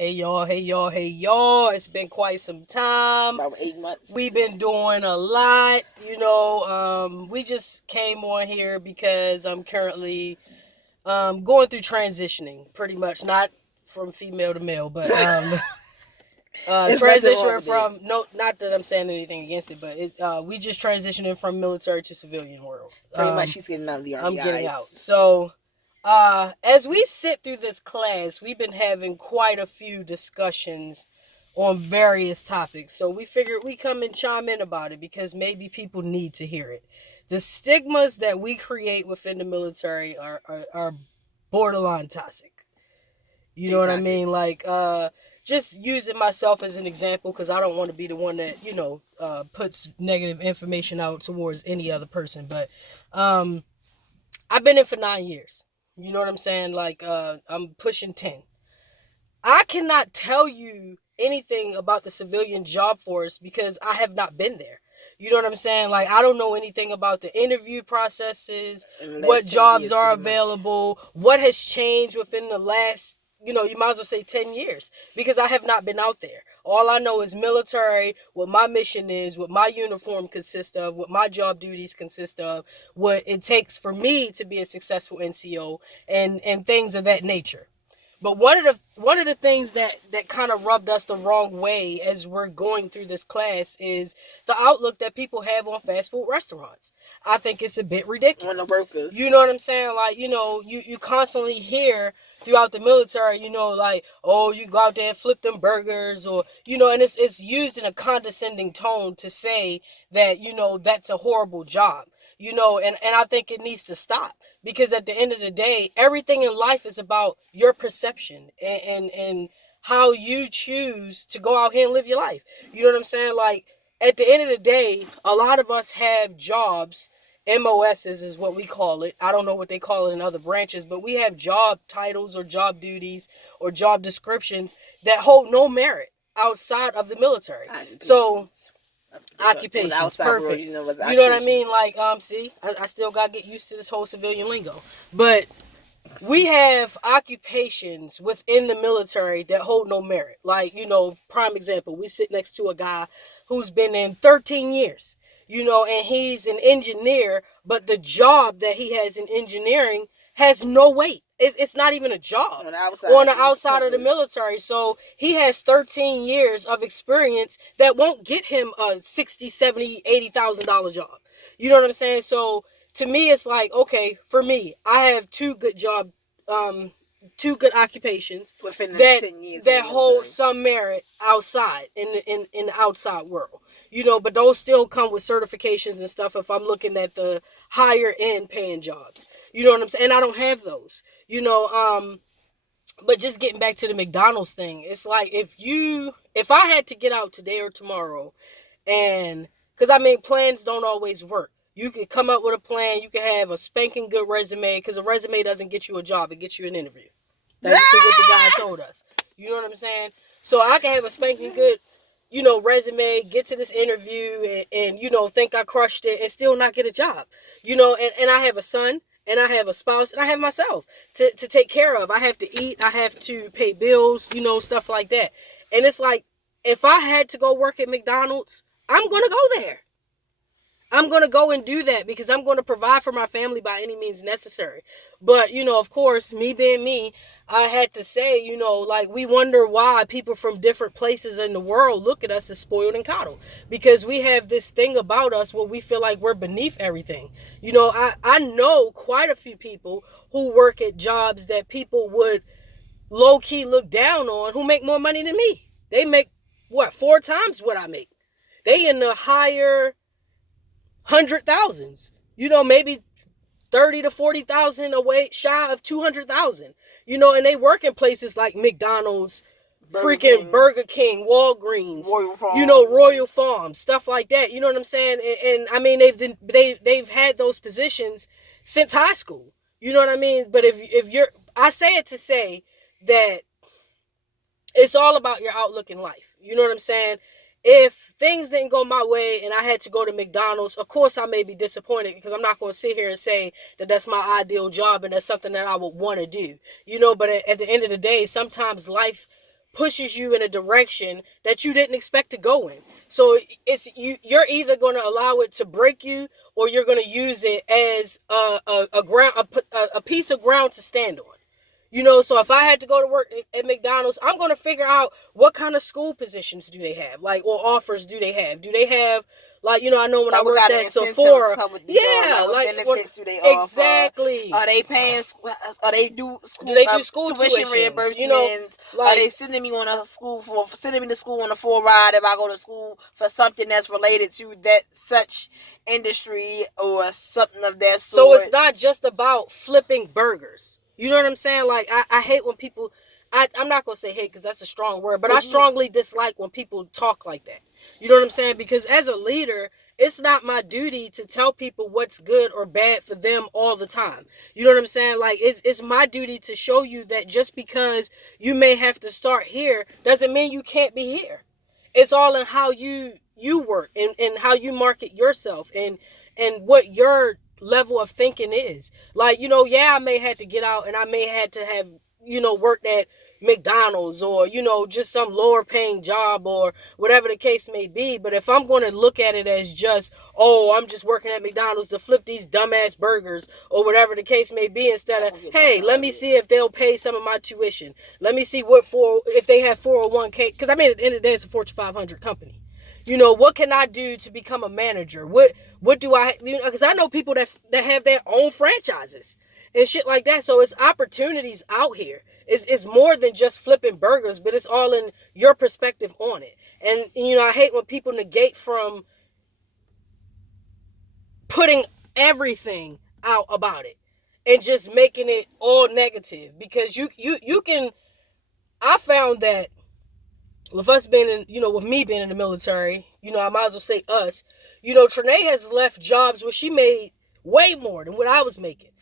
Hey y'all, hey y'all, hey y'all. It's been quite some time. About 8 months. We've been doing a lot. We just came on here because I'm currently going through transitioning, pretty much. Not from female to male, but transitioning from, no, not that I'm saying anything against it, but we just transitioning from military to civilian world. Pretty much she's getting out of the army. I'm getting out. So as we sit through this class, we've been having quite a few discussions on various topics. So we figured we come and chime in about it because maybe people need to hear it. The stigmas that we create within the military are borderline toxic. You know what I mean? Like, just using myself as an example because I don't want to be the one that, puts negative information out towards any other person. But I've been in for 9 years. You know what I'm saying? Like, I'm pushing 10. I cannot tell you anything about the civilian job force because I have not been there. You know what I'm saying? Like, I don't know anything about the interview processes, what jobs are available, what has changed within the last, you might as well say 10 years because I have not been out there. All I know is military, what my mission is, what my uniform consists of, what my job duties consist of, what it takes for me to be a successful NCO, and things of that nature. But one of the things that kind of rubbed us the wrong way as we're going through this class is the outlook that people have on fast food restaurants. I think it's a bit ridiculous. On the workers. You know what I'm saying? Like, you constantly hear throughout the military, like, oh, you go out there and flip them burgers, or, and it's used in a condescending tone to say that, that's a horrible job. And I think it needs to stop because at the end of the day, everything in life is about your perception and how you choose to go out here and live your life. You know what I'm saying? Like, at the end of the day, a lot of us have jobs. MOSs is what we call it. I don't know what they call it in other branches, but we have job titles or job duties or job descriptions that hold no merit outside of the military. So occupations, perfect. You know what I mean? Like, see, I still gotta get used to this whole civilian lingo. But we have occupations within the military that hold no merit. Like, prime example, we sit next to a guy who's been in 13 years, and he's an engineer, but the job that he has in engineering has no weight. It's not even a job on the outside of the military. So he has 13 years of experience that won't get him a $60,000, $70,000, $80,000 job. You know what I'm saying? So to me, it's like, okay, for me, I have two good occupations within the 10 years that hold some merit outside in the outside world. But those still come with certifications and stuff if I'm looking at the higher end paying jobs. You know what I'm saying? And I don't have those. But just getting back to the McDonald's thing, it's like if I had to get out today or tomorrow, and because plans don't always work. You could come up with a plan. You can have a spanking good resume because a resume doesn't get you a job. It gets you an interview. That's what the guy told us. You know what I'm saying? So I can have a spanking good, resume, get to this interview and think I crushed it and still not get a job. And I have a son and I have a spouse and I have myself to take care of. I have to eat. I have to pay bills, stuff like that. And it's like, if I had to go work at McDonald's, I'm going to go there. I'm going to go and do that because I'm going to provide for my family by any means necessary. But, of course, me being me, I had to say, like, we wonder why people from different places in the world look at us as spoiled and coddled. Because we have this thing about us where we feel like we're beneath everything. I know quite a few people who work at jobs that people would low-key look down on who make more money than me. They make, 4 times what I make. They in the higher 100,000s, maybe 30 to 40,000 away shy of 200,000, and they work in places like McDonald's, Burger King, Walgreens, Royal Farms, stuff like that. You know what I'm saying? And they've had those positions since high school. You know what I mean? But I say it to say that it's all about your outlook in life. You know what I'm saying? If things didn't go my way and I had to go to McDonald's, of course I may be disappointed because I'm not going to sit here and say that that's my ideal job and that's something that I would want to do. But at the end of the day, sometimes life pushes you in a direction that you didn't expect to go in. So you're either going to allow it to break you, or you're going to use it as a piece of ground to stand on. So if I had to go to work at McDonald's, I'm going to figure out what kind of school positions do they have, like, or offers do they have? Do they have, like, I know when I worked at Sephora, like benefits do they offer? Exactly. Are they paying? Are they do school tuition reimbursements? Are they sending me to school on a full ride if I go to school for something that's related to that such industry or something of that sort? So it's not just about flipping burgers. You know what I'm saying? Like, I hate when people, I'm not going to say hate because that's a strong word, but I strongly dislike when people talk like that. You know what I'm saying? Because as a leader, it's not my duty to tell people what's good or bad for them all the time. You know what I'm saying? Like, it's my duty to show you that just because you may have to start here doesn't mean you can't be here. It's all in how you work and how you market yourself and what your level of thinking is. Like, I may have to get out and I may have to have, worked at McDonald's or, just some lower paying job or whatever the case may be. But if I'm going to look at it as just, I'm just working at McDonald's to flip these dumbass burgers or whatever the case may be, instead of, hey, let me see if they'll pay some of my tuition. Let me see if they have 401k. Because at the end of the day, it's a Fortune 500 company. What can I do to become a manager? What do I, because I know people that have their own franchises and shit like that. So it's opportunities out here. It's more than just flipping burgers, but it's all in your perspective on it. And, I hate when people negate from putting everything out about it and just making it all negative, because you can, I found that with us being in, with me being in the military, I might as well say us, Trinae has left jobs where she made way more than what I was making,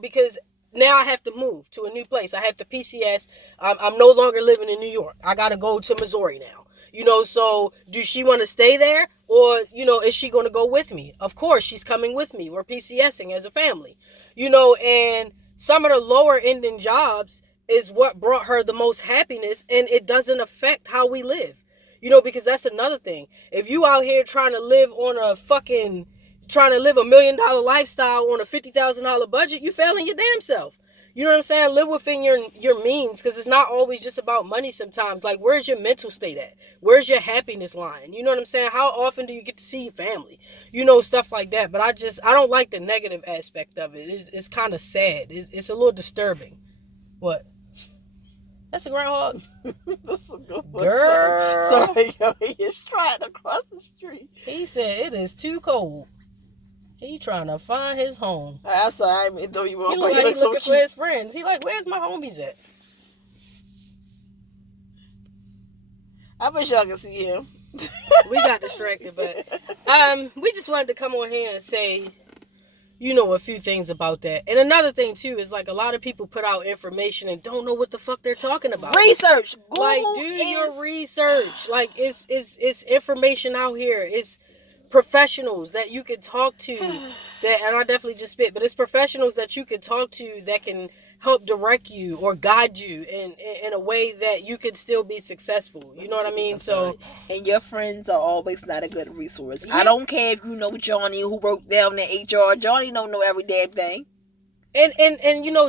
because now I have to move to a new place. I have to PCS. I'm no longer living in New York. I got to go to Missouri now, so do she want to stay there, or, is she going to go with me? Of course, she's coming with me. We're PCSing as a family, and some of the lower ending jobs is what brought her the most happiness, and it doesn't affect how we live, because that's another thing. If you out here trying to live $1 million lifestyle on a $50,000 budget, you failing your damn self. You know what I'm saying? Live within your means, because it's not always just about money sometimes. Like, where's your mental state at? Where's your happiness lying? You know what I'm saying? How often do you get to see your family? Stuff like that. But I don't like the negative aspect of it. It's kind of sad. It's a little disturbing. What? That's a groundhog. That's a good one. Girl. Sorry, yo, he's trying to cross the street. He said it is too cold. He trying to find his home. I'm sorry, I didn't know you were. He look like he looking for his friends. He like, where's my homies at? I wish y'all could see him. We got distracted, but we just wanted to come on here and say, a few things about that. And another thing too is, like, a lot of people put out information and don't know what the fuck they're talking about. Research. Google, like, do your research. Like, it's information out here. It's professionals that you could talk to and I definitely just spit, but it's professionals that you could talk to that can help direct you or guide you in a way that you could still be successful. You know what I mean? So, and your friends are always not a good resource. Yeah. I don't care if you know Johnny who worked down in HR. Johnny don't know every damn thing. And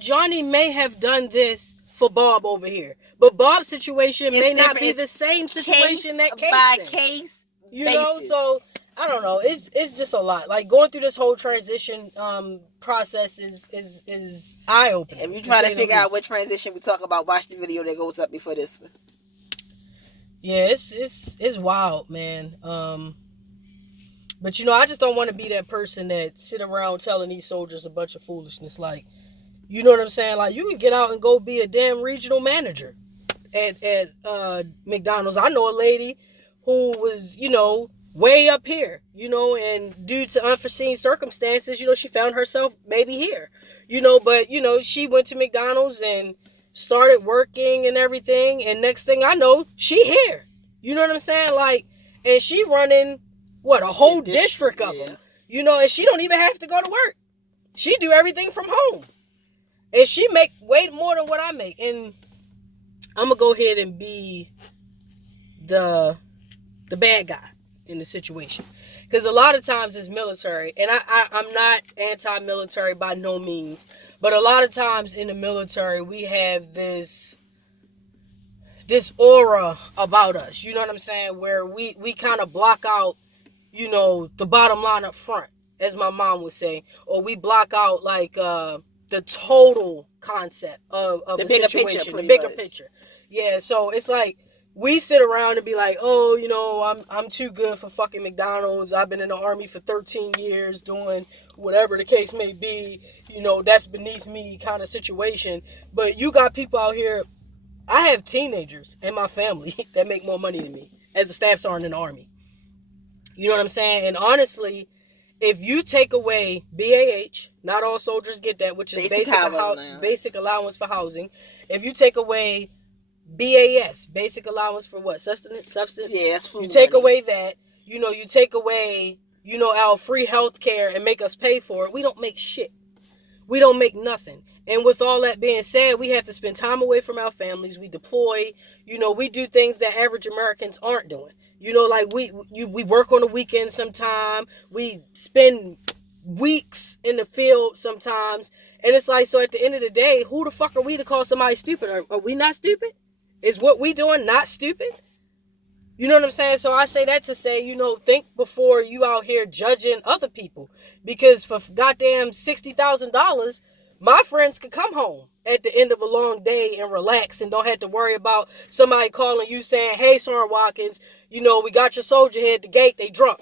Johnny may have done this for Bob over here, but Bob's situation may not be the same situation that Kate's by in. case. So I don't know. It's just a lot. Like, going through this whole transition process is eye opening. If you're trying to figure out what transition we talk about, watch the video that goes up before this one. Yeah, it's wild, man. But I just don't want to be that person that sit around telling these soldiers a bunch of foolishness. Like, you know what I'm saying? Like, you can get out and go be a damn regional manager at McDonald's. I know a lady who was, way up here, and due to unforeseen circumstances, she found herself maybe here, but, she went to McDonald's and started working and everything. And next thing I know, she here, you know what I'm saying? Like, and she running a whole district of them, and she don't even have to go to work. She do everything from home, and she make way more than what I make. And I'm gonna go ahead and be the bad guy in the situation, because a lot of times it's military, and I'm not anti-military by no means, but a lot of times in the military we have this aura about us, you know what I'm saying, where we kind of block out, the bottom line up front, as my mom would say, or we block out like the total concept of the bigger situation, the bigger picture. Yeah, so it's like we sit around and be like, oh, I'm too good for fucking McDonald's. I've been in the Army for 13 years doing whatever the case may be. That's beneath me kind of situation. But you got people out here. I have teenagers in my family that make more money than me as a staff sergeant in the Army. You know what I'm saying? And honestly, if you take away BAH, not all soldiers get that, which is basic allowance for housing. If you take away BAS, basic allowance for what? Substance? Yeah, that's food. You take away that, you take away, our free health care and make us pay for it. We don't make shit. We don't make nothing. And with all that being said, we have to spend time away from our families. We deploy, we do things that average Americans aren't doing. Like we work on the weekend sometime. We spend weeks in the field sometimes. And it's like, so at the end of the day, who the fuck are we to call somebody stupid? Are we not stupid? Is what we doing not stupid? You know what I'm saying? So I say that to say, think before you out here judging other people. Because for goddamn $60,000, my friends could come home at the end of a long day and relax and don't have to worry about somebody calling you saying, hey, Sergeant Watkins, we got your soldier here at the gate, they drunk.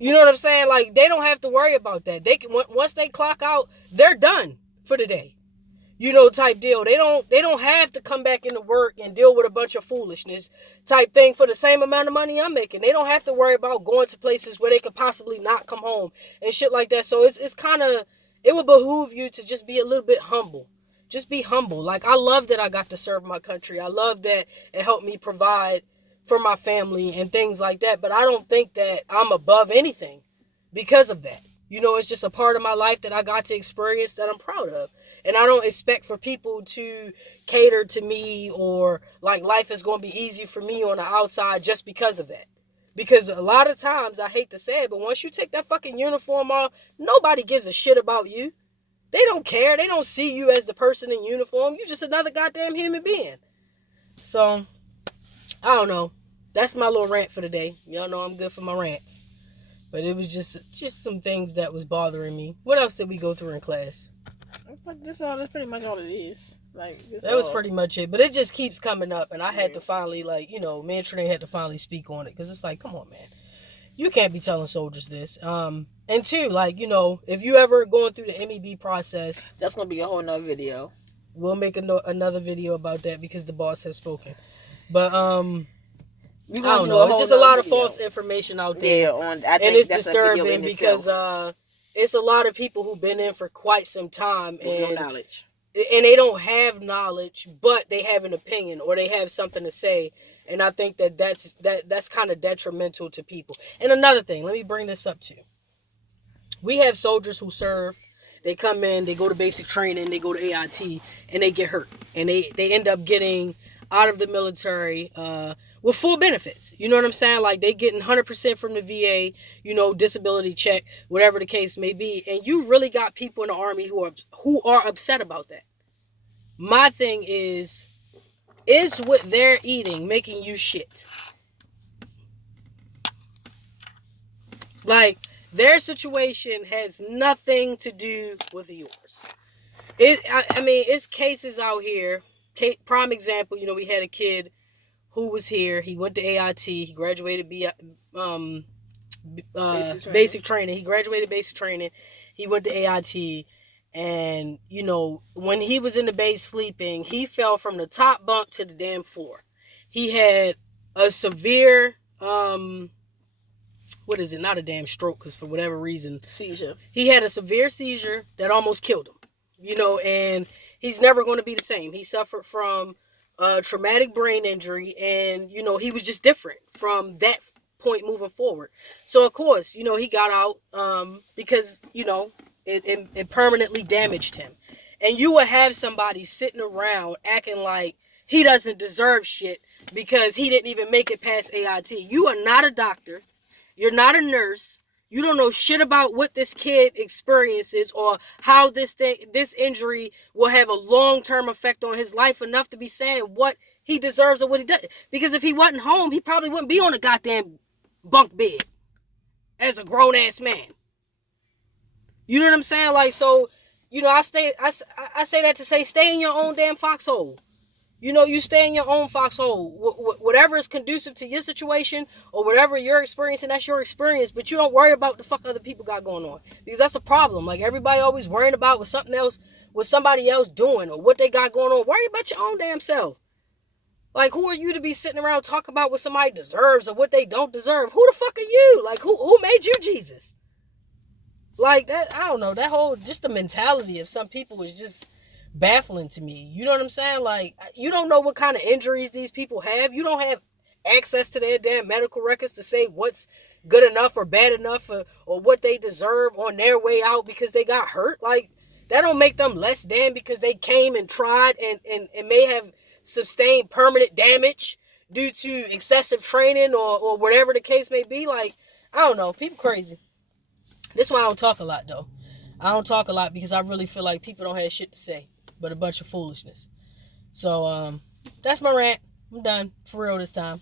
You know what I'm saying? Like, they don't have to worry about that. They can, once they clock out, they're done for the day. Type deal. They don't have to come back into work and deal with a bunch of foolishness type thing for the same amount of money I'm making. They don't have to worry about going to places where they could possibly not come home and shit like that. So it's kind of, it would behoove you to just be a little bit humble. Just be humble. Like, I love that I got to serve my country. I love that it helped me provide for my family and things like that. But I don't think that I'm above anything because of that. It's just a part of my life that I got to experience that I'm proud of. And I don't expect for people to cater to me or like life is going to be easy for me on the outside just because of that. Because a lot of times, I hate to say it, but once you take that fucking uniform off, nobody gives a shit about you. They don't care. They don't see you as the person in uniform. You're just another goddamn human being. So, I don't know. That's my little rant for the day. Y'all know I'm good for my rants. But it was just some things that was bothering me. What else did we go through in class? That's pretty much all it is. That was pretty much it. But it just keeps coming up. And I had to finally, me and Trinae had to finally speak on it. Because it's like, come on, man. You can't be telling soldiers this. And two, if you ever going through the MEB process. That's going to be a whole nother video. We'll make another video about that because the boss has spoken. But, I don't know. It's just a lot of false information out there. Yeah, and it's disturbing because it's a lot of people who've been in for quite some time with no knowledge. And they don't have knowledge, but they have an opinion or they have something to say. And I think that's kind of detrimental to people. And another thing, let me bring this up too. We have soldiers who serve. They come in, they go to basic training, they go to AIT, and they get hurt. And they end up getting out of the military with full benefits. You know what I'm saying? Like, they getting 100% from the VA, disability check, whatever the case may be. And you really got people in the Army who are upset about that. My thing is what they're eating making you shit? Like, their situation has nothing to do with yours. It's cases out here. Prime example, we had a kid who was here. He went to AIT. He graduated basic training. He graduated basic training. He went to AIT. And, when he was in the base sleeping, he fell from the top bunk to the damn floor. He had a severe, what is it? Not a damn stroke, because for whatever reason. Seizure. He had a severe seizure that almost killed him. And he's never going to be the same. He suffered from traumatic brain injury, and he was just different from that point moving forward. So of course, he got out because it permanently damaged him. And you would have somebody sitting around acting like he doesn't deserve shit because he didn't even make it past AIT. You are not a doctor. You're not a nurse. You don't know shit about what this kid experiences or how this injury will have a long-term effect on his life enough to be saying what he deserves or what he does. Because if he wasn't home, he probably wouldn't be on a goddamn bunk bed as a grown-ass man. You know what I'm saying? Like, so, I say that to say, stay in your own damn foxhole. You stay in your own foxhole. Whatever is conducive to your situation or whatever you're experiencing, that's your experience. But you don't worry about the fuck other people got going on. Because that's the problem. Like, everybody always worrying about what somebody else doing or what they got going on. Worry about your own damn self. Like, who are you to be sitting around talking about what somebody deserves or what they don't deserve? Who the fuck are you? Like, who made you Jesus? Like, that, I don't know. That whole, just the mentality of some people is just baffling to me. You know what I'm saying? Like, you don't know what kind of injuries these people have. You don't have access to their damn medical records to say what's good enough or bad enough or what they deserve on their way out because they got hurt. Like, that don't make them less than because they came and tried and may have sustained permanent damage due to excessive training or whatever the case may be. Like, I don't know. People crazy. This is why I don't talk a lot, though. I don't talk a lot because I really feel like people don't have shit to say but a bunch of foolishness. So, that's my rant. I'm done. For real this time.